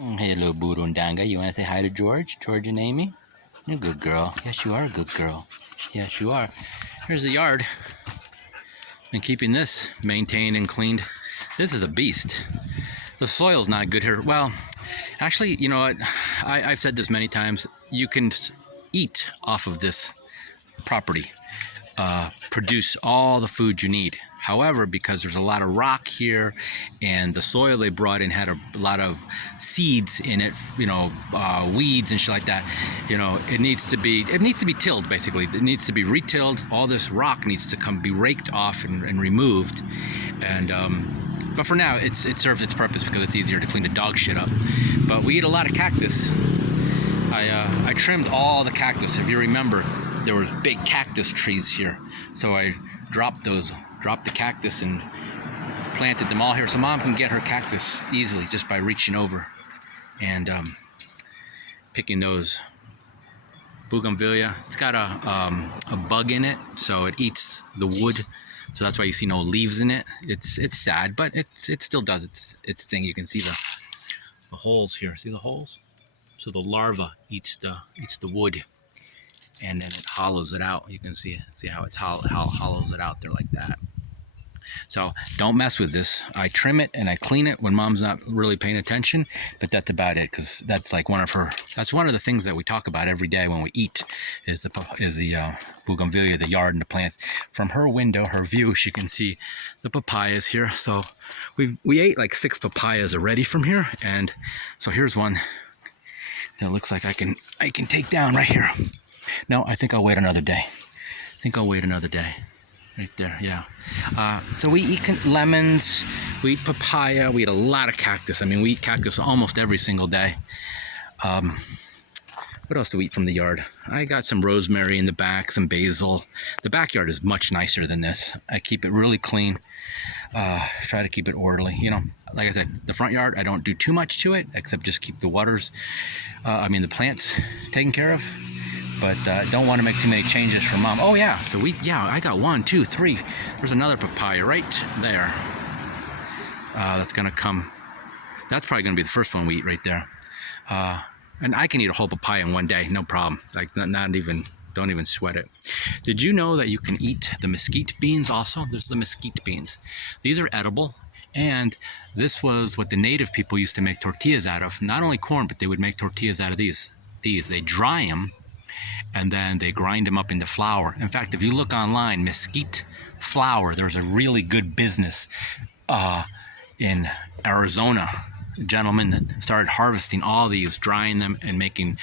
Hello, Burundanga. You want to say hi to George? George and Amy? You're a good girl. Yes, you are a good girl. Yes, you are. Here's the yard. Been keeping this maintained and cleaned. This is a beast. The soil's not good here. Well, actually, you know what? I've said this many times. You can eat off of this property. Produce all the food you need. However, because there's a lot of rock here and the soil they brought in had a lot of seeds in it, weeds and shit like that, it needs to be tilled basically. It needs to be retilled. All this rock needs to be raked off and removed. And but for now, it serves its purpose because it's easier to clean the dog shit up. But we eat a lot of cactus. I trimmed all the cactus. If you remember, there were big cactus trees here, so I dropped the cactus and planted them all here, so Mom can get her cactus easily just by reaching over and picking those. Bougainvillea, it's got a bug in it, so it eats the wood, so that's why you see no leaves in it. It's sad, but it still does its thing. You can see the holes here. See the holes? So the larva eats the wood, and then it hollows it out. You can see how it's how hollows it out there like that. So don't mess with this. I trim it and I clean it when Mom's not really paying attention, but that's about it, because that's like one of the things that we talk about every day when we eat is the bougainvillea, the yard and the plants. From her window, her view, she can see the papayas here. So we ate like 6 papayas already from here, and so here's one that looks like I can take down right here. No, I think I'll wait another day. Right there, yeah. So we eat lemons, we eat papaya, we eat a lot of cactus. I mean, we eat cactus almost every single day. What else do we eat from the yard? I got some rosemary in the back, some basil. The backyard is much nicer than this. I keep it really clean. Try to keep it orderly. Like I said, the front yard, I don't do too much to it, except just keep the plants taken care of. But don't want to make too many changes for Mom. Oh yeah, so I got 1, 2, 3. There's another papaya right there. That's gonna come. That's probably gonna be the first one we eat right there. And I can eat a whole papaya in one day, no problem. Like don't even sweat it. Did you know that you can eat the mesquite beans also? There's the mesquite beans. These are edible, and this was what the native people used to make tortillas out of. Not only corn, but they would make tortillas out of these. They dry them, and then they grind them up into flour. In fact, if you look online, mesquite flour, there's a really good business in Arizona. A gentleman that started harvesting all these, drying them, and making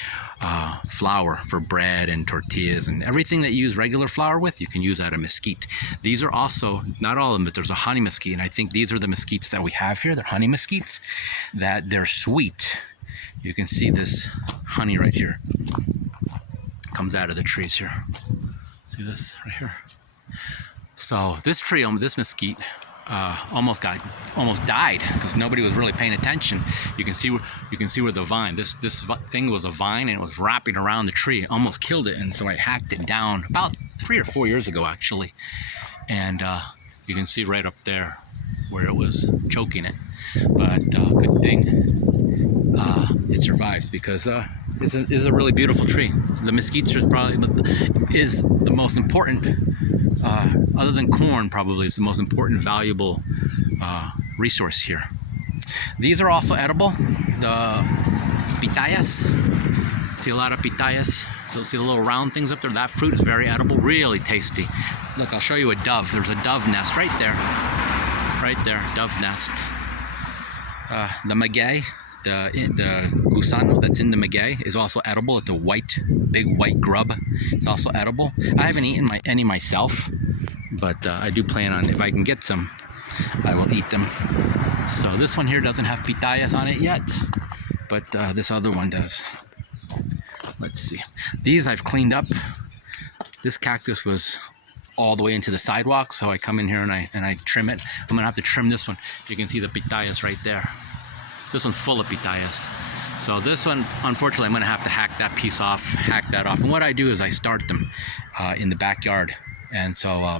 flour for bread and tortillas and everything that you use regular flour with, you can use out of mesquite. These are also, not all of them, but there's a honey mesquite, and I think these are the mesquites that we have here. They're honey mesquites, that they're sweet. You can see this honey right here. Comes out of the trees here. See this right here? So this tree, this mesquite, almost died because nobody was really paying attention. You can see where the vine, this thing was a vine, and it was wrapping around the tree. It almost killed it, and so I hacked it down about 3 or 4 years ago actually. And you can see right up there where it was choking it. But good thing it survived, because it's a really beautiful tree. The mesquite is the most important, other than corn probably, is the most important valuable resource here. These are also edible, the pitayas. See a lot of pitayas. So see the little round things up there? That fruit is very edible, really tasty. Look, I'll show you a dove. There's a dove nest right there. Right there, dove nest. The maguey, the gusano that's in the maguey is also edible. It's a big white grub. It's also edible. I haven't eaten any myself, but I do plan on, if I can get some, I will eat them. So this one here doesn't have pitayas on it yet, but this other one does. Let's see. These I've cleaned up. This cactus was all the way into the sidewalk, so I come in here and I trim it. I'm gonna have to trim this one. You can see the pitayas right there. This one's full of pitayas. So this one, unfortunately, I'm gonna have to hack that off. And what I do is I start them in the backyard, and so I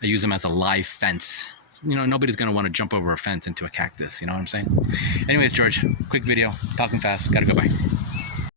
use them as a live fence. You know, nobody's going to want to jump over a fence into a cactus. You know what I'm saying? Anyways, George, quick video, talking fast. Gotta go. Bye.